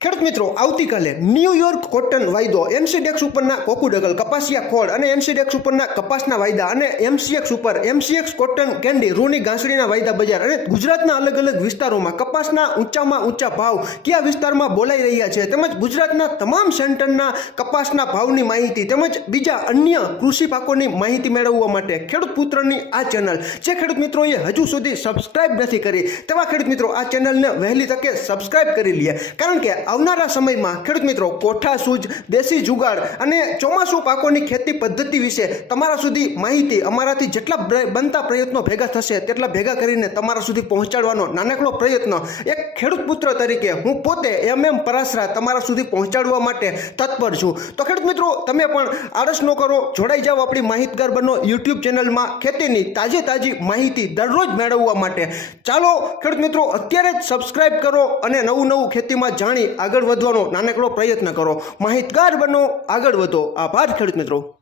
ખેડૂત મિત્રો, આવતીકાલે ન્યુયોર્ક કોટન વાયદો, એનસીડેક્સ ઉપરના કોકુડગલ કપાસિયા ખોળ અને એનસીડેક્સ ઉપરના કપાસના વાયદા અને એમસીએક્સ ઉપર એમસીએક્સ કોટન કેન્ડી રૂની ઘાસડીના વાયદા બજાર અને ગુજરાતના અલગ અલગ વિસ્તારોમાં કપાસના ઊંચામાં ઊંચા ભાવ કયા વિસ્તારમાં બોલાઈ રહ્યા છે તેમજ ગુજરાતના તમામ સેન્ટરના કપાસના ભાવની માહિતી તેમજ બીજા અન્ય કૃષિ પાકોની માહિતી મેળવવા માટે ખેડૂત પુત્રની આ ચેનલ જે ખેડૂત મિત્રોએ હજુ સુધી સબસ્ક્રાઇબ નથી કરી તેવા ખેડૂત મિત્રો આ ચેનલને વહેલી તકે સબસ્ક્રાઇબ કરી લે, કારણ કે આવનારા સમયમાં ખેડૂત મિત્રો કોઠા સૂજ, દેશી જુગાડ અને ચોમાસું પાકોની ખેતી પદ્ધતિ વિશે તમારા સુધી માહિતી અમારાથી જેટલા બનતા પ્રયત્નો ભેગા થશે તેટલા ભેગા કરીને તમારા સુધી પહોંચાડવાનો નાનકડો પ્રયત્ન એક ખેડૂત પુત્ર તરીકે હું પોતે MM પરાસરા તમારા સુધી પહોંચાડવા માટે તત્પર છું. તો ખેડૂત મિત્રો, તમે પણ આળસ ન કરો, જોડાઈ જાઓ આપણી માહિતગાર બનો યુટ્યુબ ચેનલમાં ખેતીની તાજી માહિતી દરરોજ મેળવવા માટે. ચાલો ખેડૂત મિત્રો, અત્યારે જ સબસ્ક્રાઇબ કરો અને નવું ખેતીમાં જાણી આગળ વધવાનો નાનકડો પ્રયત્ન કરો. માહિતગાર બનો, આગળ વધો. આભાર ખેડૂત મિત્રો.